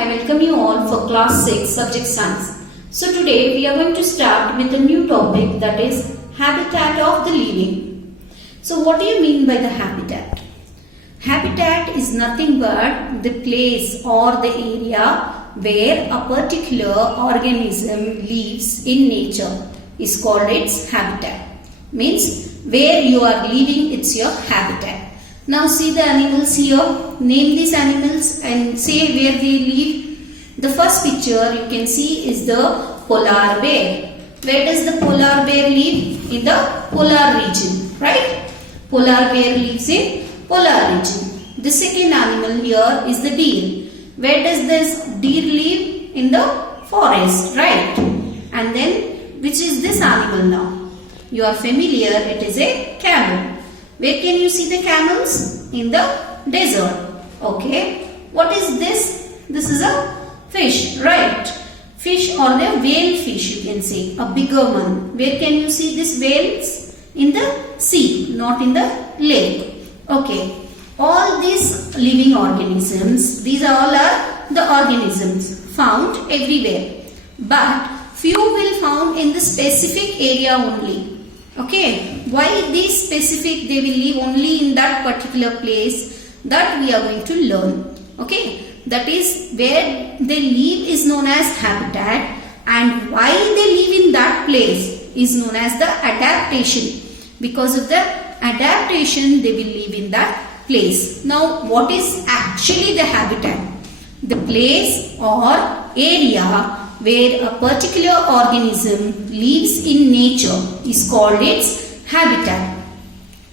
I welcome you all for class 6 subject science. So today we are going to start with a new topic, that is habitat of the living. So what do you mean by the habitat? Habitat is nothing but the place or the area where a particular organism lives in nature is called its habitat. Means where you are living, it's your habitat. Now see the animals here. Name these animals and say where they live. The first picture you can see is the polar bear. Where does the polar bear live? In the polar region, right? Polar bear lives in polar region. The second animal here is the deer. Where does this deer live? In the forest, right? And then which is this animal now? You are familiar, it is a camel. Where can you see the camels? In the desert. Okay. What is this? This is a fish, right? Fish or the whale fish you can say. A bigger one. Where can you see these whales? In the sea, not in the lake. Okay. All these living organisms, these all are the organisms found everywhere. But few will found in the specific area only. Okay, why this specific they will live only in that particular place, that we are going to learn. Okay, that is where they live is known as habitat, and why they live in that place is known as the adaptation. Because of the adaptation they will live in that place. Now what is actually the habitat? The place or area where a particular organism lives in nature is called its habitat.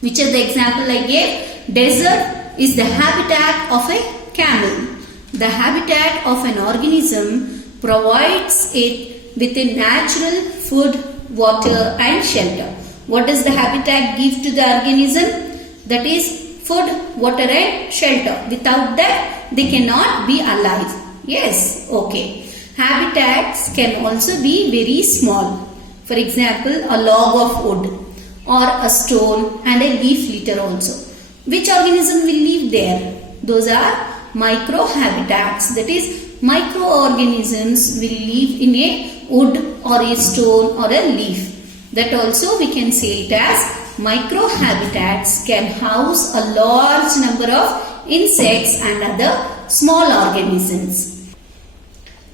Which is the example I gave? Desert is the habitat of a camel. The habitat of an organism provides it with a natural food, water and shelter. What does the habitat give to the organism? That is food, water and shelter. Without that they cannot be alive. Yes, okay. Habitats can also be very small. For example, a log of wood or a stone and a leaf litter also. Which organism will live there? Those are microhabitats. That is, microorganisms will live in a wood or a stone or a leaf. That also we can say it as microhabitats can house a large number of insects and other small organisms.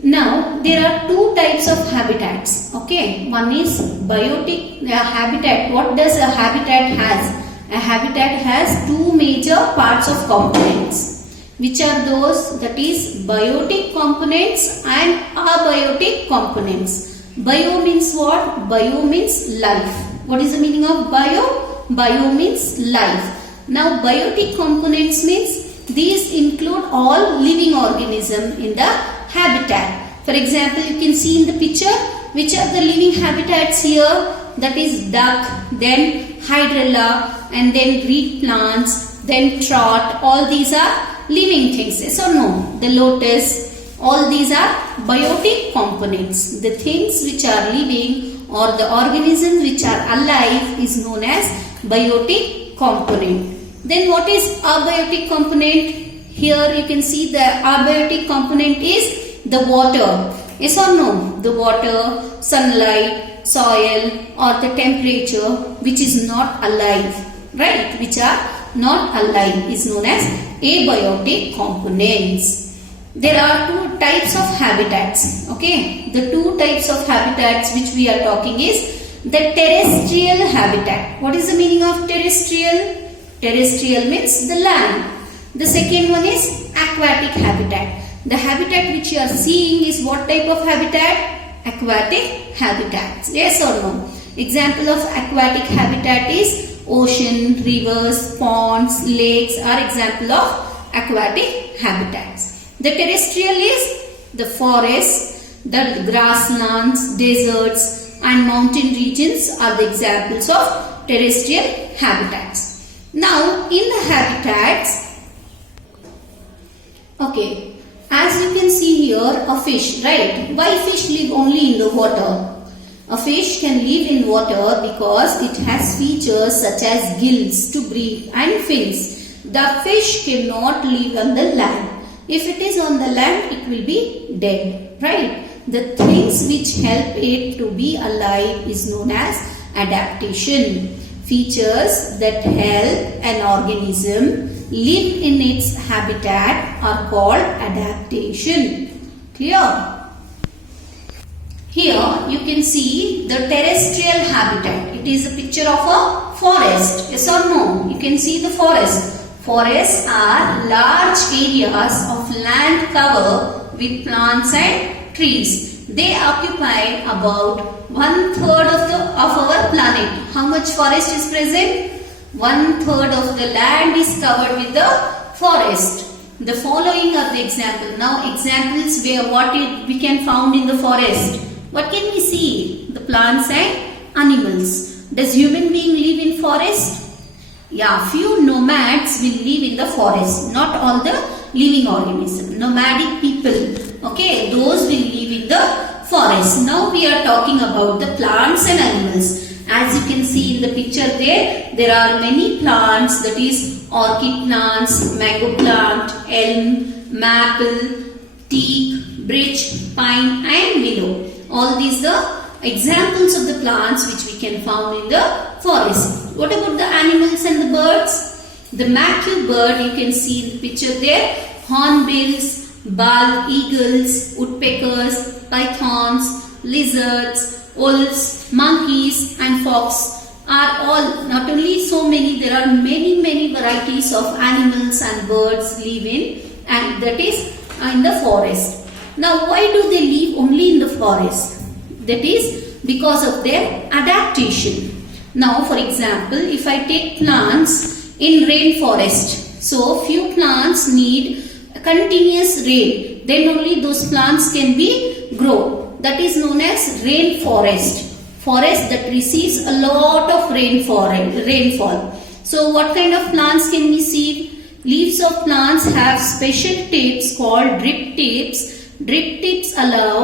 Now, there are two types of habitats. Okay, one is biotic habitat. What does a habitat has? A habitat has two major parts of components. Which are those? That is biotic components and abiotic components. Bio means what? Bio means life. What is the meaning of bio? Bio means life. Now, biotic components means these include all living organisms in the habitat. For example, you can see in the picture which are the living habitats here. That is duck, then hydrilla, and then reed plants, then trout. All these are living things. Yes or no? The lotus. All these are biotic components. The things which are living or the organisms which are alive is known as biotic component. Then what is abiotic component? Here you can see the abiotic component is the water. Yes or no? The water, sunlight, soil or the temperature which is not alive. Right? Which are not alive is known as abiotic components. There are two types of habitats. Okay? The two types of habitats which we are talking is the terrestrial habitat. What is the meaning of terrestrial? Terrestrial means the land. The second one is aquatic habitat. The habitat which you are seeing is what type of habitat? Aquatic habitats. Yes or no? Example of aquatic habitat is ocean, rivers, ponds, lakes are example of aquatic habitats. The terrestrial is the forests, the grasslands, deserts and mountain regions are the examples of terrestrial habitats. Now in the habitats, okay, as you can see here, a fish, right? Why fish live only in the water? A fish can live in water because it has features such as gills to breathe and fins. The fish cannot live on the land. If it is on the land, it will be dead, right? The things which help it to be alive is known as adaptation. Features that help an organism live in its habitat are called adaptation. Clear? Here you can see the terrestrial habitat. It is a picture of a forest. Yes or no? You can see the forest. Forests are large areas of land cover with plants and trees. They occupy about 1/3 of our planet. How much forest is present? 1/3 of the land is covered with the forest. The following are the examples. Now examples where what we can found in the forest. What can we see? The plants and animals. Does human being live in forest? Yeah, few nomads will live in the forest. Not all the living organisms. Nomadic people. Okay, those will live in the forest. Now we are talking about the plants and animals. As you can see in the picture there are many plants, that is orchid plants, mango plant, elm, maple, teak, birch, pine and willow. All these are examples of the plants which we can find in the forest. What about the animals and the birds? The macaw bird, you can see in the picture there, hornbills, bald eagles, woodpeckers, pythons, lizards, wolves, monkeys and fox are all, not only so many, there are many varieties of animals and birds live in, and that is in the forest. Now why do they live only in the forest? That is because of their adaptation. Now for example, if I take plants in rainforest, so few plants need continuous rain, then only those plants can be grow. That is known as rainforest. Forest that receives a lot of rainfall. So what kind of plants can we see? Leaves of plants have special tips called drip tips. Drip tips allow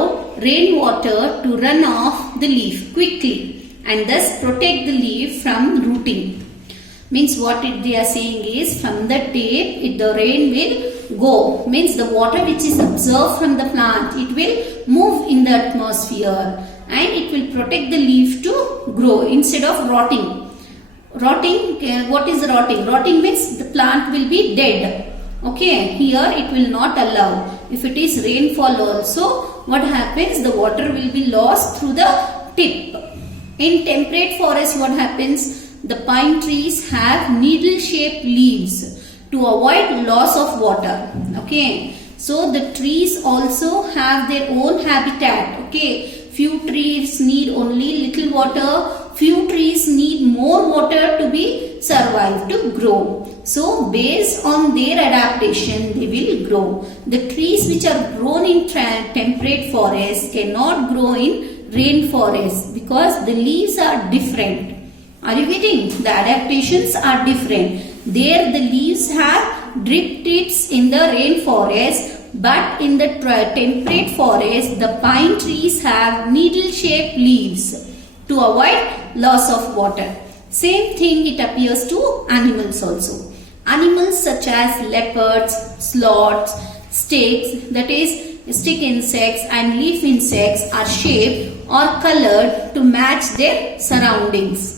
rainwater to run off the leaf quickly and thus protect the leaf from rooting. Means what they are saying is, from the tip the rain will go. Means the water which is absorbed from the plant, it will move in the atmosphere and it will protect the leaf to grow instead of rotting. Rotting, what is rotting? Rotting means the plant will be dead. Okay, here it will not allow. If it is rainfall also, what happens? The water will be lost through the tip. In temperate forest, what happens? The pine trees have needle-shaped leaves to avoid loss of water. Okay, so the trees also have their own habitat. Okay, few trees need only little water, few trees need more water to be survive, to grow. So based on their adaptation, they will grow. The trees which are grown in temperate forest cannot grow in rainforest because the leaves are different. Are you getting? The adaptations are different. There the leaves have drip tips in the rainforest, but in the temperate forest the pine trees have needle-shaped leaves to avoid loss of water. Same thing it appears to animals also. Animals such as leopards, sloths, snakes, that is stick insects and leaf insects are shaped or colored to match their surroundings.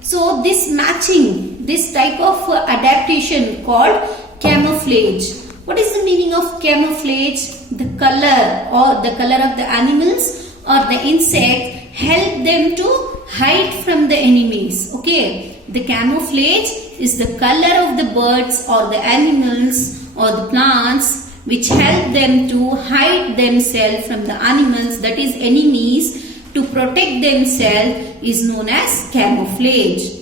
So this matching, this type of adaptation called camouflage. What is the meaning of camouflage? The color or the color of the animals or the insect help them to hide from the enemies. Okay, the camouflage is the color of the birds or the animals or the plants which help them to hide themselves from the animals, that is enemies, to protect themselves, is known as camouflage.